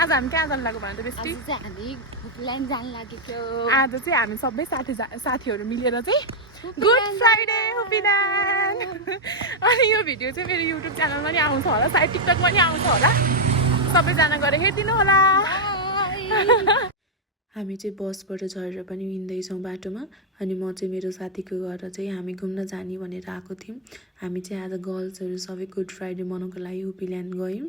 आज हामी कहाँ जानु लाग्यो भने त बेसी आज चाहिँ हामी भुटल्यान्ड जान लागेको आज चाहिँ हामी सबै साथीहरू मिलेर चाहिँ गुड फ्राइडे हुपिल्यान्ड अनि यो भिडियो चाहिँ मेरो युट्युब च्यानलमा नि आउँछ होला सायद टिकटकमा नि आउँछ होला सबैजना गएर हेरिदिनु होला हामी चाहिँ बसबाट झरेर पनि हिँड्दैछौँ बाटोमा अनि म चाहिँ मेरो साथीको घर चाहिँ हामी घुम्न जाने भनेर आएको थियौँ हामी चाहिँ आज गर्ल्सहरू सबै गुड फ्राइडे मनाउनको लागि हुपिल्यान्ड गयौँ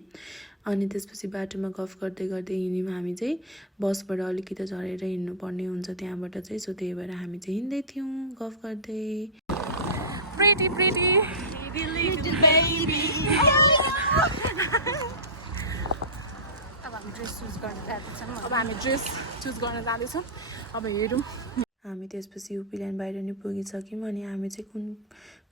अनि त्यसपछि बाटोमा गफ गर्दै गर्दै हिँड्यौँ हामी चाहिँ बसबाट अलिकति झरेर हिँड्नुपर्ने हुन्छ त्यहाँबाट चाहिँ सो त्यही भएर हामी चाहिँ हिँड्दै थियौँ गफ गर्दै प्रिटी लिटिल बेबी अब हामी ड्रेस चुज गर्न जाँदैछौँ अब हेरौँ हामी त्यसपछि हुपिल्यान्ड बाहिर नि पुगिसक्यौँ अनि हामी चाहिँ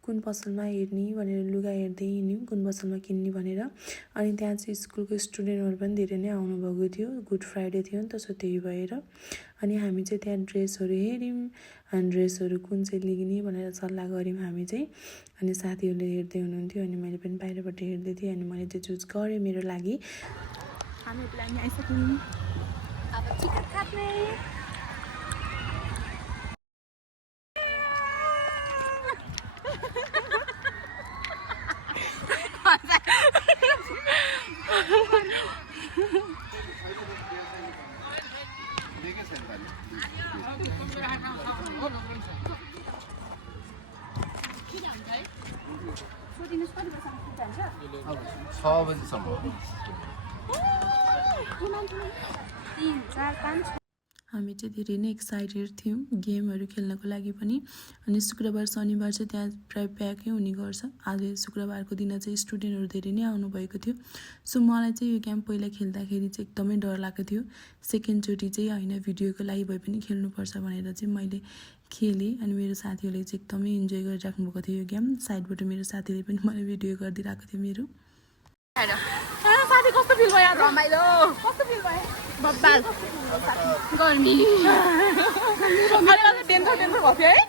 कुन पसलमा हेर्ने भनेर लुगा हेर्दै हिँड्यौँ कुन पसलमा किन्ने भनेर अनि त्यहाँ चाहिँ स्कुलको स्टुडेन्टहरू पनि धेरै नै आउनुभएको थियो गुड फ्राइडे थियो नि त सो त्यही भएर अनि हामी चाहिँ त्यहाँ ड्रेसहरू हेऱ्यौँ अनि ड्रेसहरू कुन चाहिँ लिने भनेर सल्लाह गऱ्यौँ हामी चाहिँ अनि साथीहरूले हेर्दै हुनुहुन्थ्यो अनि मैले पनि बाहिरबाट हेर्दै थिएँ अनि मैले चाहिँ चुज गरेँ मेरो लागि हामी प्लान आइसक्यौँ अब चिकन खाने हामी चाहिँ धेरै नै एक्साइटेड थियौँ गेमहरू खेल्नको लागि पनि अनि शुक्रबार शनिबार चाहिँ त्यहाँ प्राय प्याकै हुने गर्छ आज शुक्रबारको दिन चाहिँ स्टुडेन्टहरू धेरै नै आउनुभएको थियो सो मलाई चाहिँ यो गेम पहिला खेल्दाखेरि चाहिँ एकदमै डर लागेको थियो सेकेन्डचोटि चाहिँ होइन भिडियोको लागि भए पनि खेल्नुपर्छ भनेर चाहिँ मैले खेलेँ अनि मेरो साथीहरूले चाहिँ एकदमै इन्जोय गरिराख्नु भएको थियो यो गेम साइडबाट मेरो साथीले पनि मलाई भिडियो गरिदिरहेको थियो मेरो साथी कस्तो फिल भयो रमाइलो कस्तो फिल भयो बब्बाल गर्मी टेन्सन भएको थियो है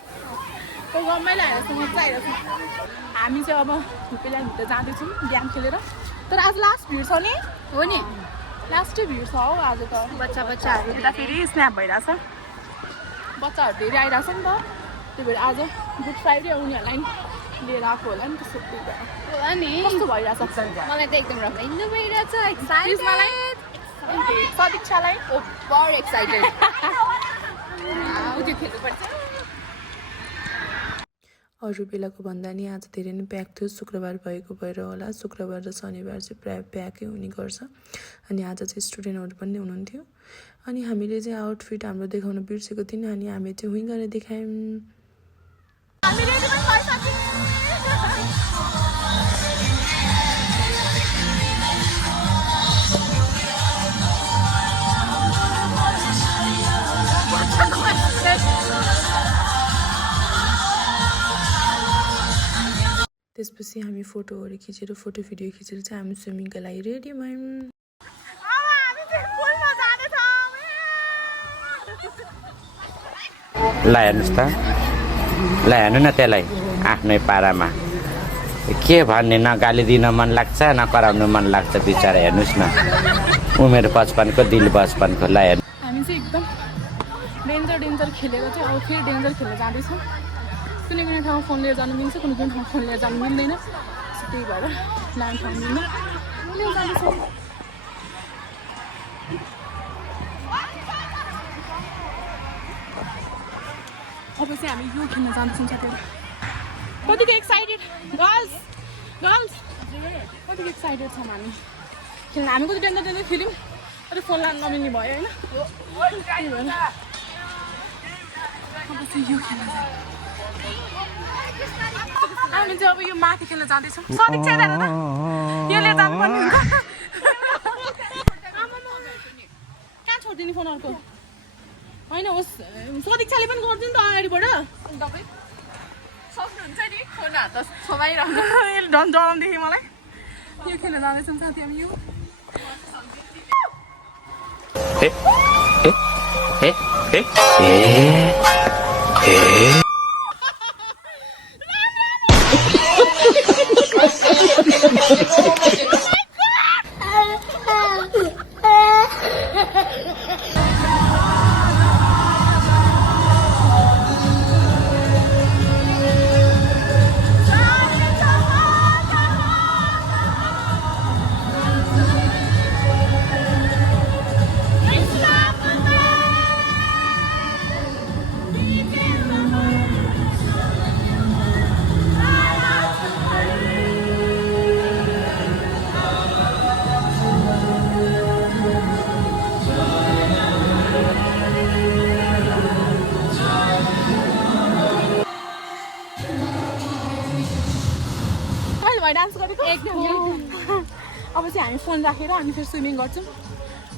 रमाइलो आइरहेको छ मजा आइरहेको छ हामी चाहिँ अब हुपिल्यान्ड भित्र जाँदैछौँ गेम खेलेर तर आज लास्ट भिड छ नि हो नि लास्टै भिड छ हौ आज त बच्चाहरू यता फेरि स्न्याप भइरहेछ बच्चाहरू धेरै आइरहेछ नि त त्यही भएर आज गुड फ्राइडे उनीहरूलाई नि लिएर आएको होला नि त्यसो अनि कस्तो भइरहेछ मलाई त एकदम रमाइलो भइरहेछ एक्साइटेड सदिक्षालाई ओभर एक्साइटेड त्यो खेल्नुपर्छ अरू बेलाको भन्दा नि आज धेरै नै प्याक थियो शुक्रबार भएको भएर होला शुक्रबार र शनिबार चाहिँ प्राय प्याकै हुने गर्छ अनि आज चाहिँ स्टुडेन्टहरू पनि हुनुहुन्थ्यो अनि हामीले चाहिँ आउटफिट हाम्रो देखाउन बिर्सेको थियौँ अनि हामी चाहिँ हुँ गरेर देखायौँ त्यसपछि हामी फोटोहरू खिचेर फोटो भिडियो खिचेर चाहिँ हामी स्विमिङको लागि रेडी भयौँ ल हेर्नुहोस् त ल हेर्नु न त्यसलाई आफ्नै पारामा के भन्ने न गाली दिन मन लाग्छ न कराउनु मन लाग्छ बिचरा हेर्नुहोस् न उमेर बचपनको दिल बचपनको ल हेर्नु हामी चाहिँ एकदम डेन्जर खेलेर चाहिँ अब फेरि डेन्जर खेल्न जाँदैछौँ कुनै कुनै ठाउँमा फोन लिएर जानु मिल्छ कुनै कुनै ठाउँमा फोन लिएर जानु मिल्दैन त्यही भएर लाने ठाउँ मिल्दैन लिएर जाँदैछौँ अब चाहिँ हामी यो खेल्न जान्छौँ साथीहरू कतिको एक्साइटेड गर्ल्स कतिको एक्साइटेड छौँ हामी खेल्न हामी कति डेन्जर खेल्यौँ तर फोन लानु नमिल्ने भयो होइन त्यही भएर अब चाहिँ यो खेल्न हामी चाहिँ अब यो माथि खेल्न जाँदैछौँ सदिक्षा जानु त यो लिएर जानुपर्ने हुन्छ कहाँ छोडिदिने फोन अर्को होइन होस् सदिक्षाले पनि गर्छु नि त अगाडिबाट तपाईँ सक्नुहुन्छ नि फोन हात छोमाइरहनु झन् डराउँदेखि मलाई यो खेल्न जाँदैछौँ साथी हामी यो चाहिँ हामी फोन राखेर हामी फेरि स्विमिङ गर्छौँ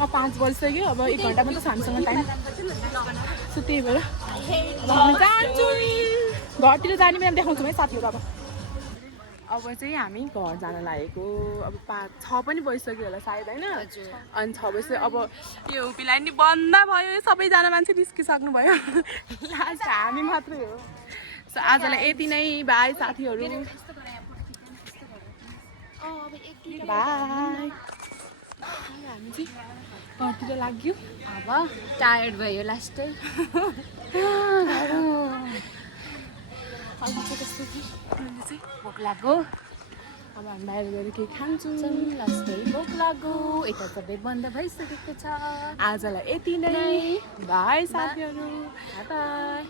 अब 5 बजिसक्यो अब 1 घन्टा मात्र छ हामीसँग टाइम सो त्यही भएर अब हामी जान्छौँ घरतिर जाने बेला देखाउँछौँ है साथीहरू अब चाहिँ हामी घर जान लागेको अब 6 पनि बजिसक्यो होला सायद होइन अनि 6 बजी अब यो उपिलाई नि बन्द भयो सबैजना मान्छे निस्किसक्नु भयो लास्ट हामी मात्रै हो सो आजलाई यति नै बाई साथीहरू बाई हामी चाहिँ घरतिर लाग्यो अब टायर्ड भयो लास्टै अहिले चाहिँ कस्तो अहिले चाहिँ भोक लाग्यो अब हामी बाहिर गएर केही खान्छौँ लास्टै भोक लाग्यो यता सबै बन्द भइसकेको छ आजलाई यति नै बाई साथीहरू बाई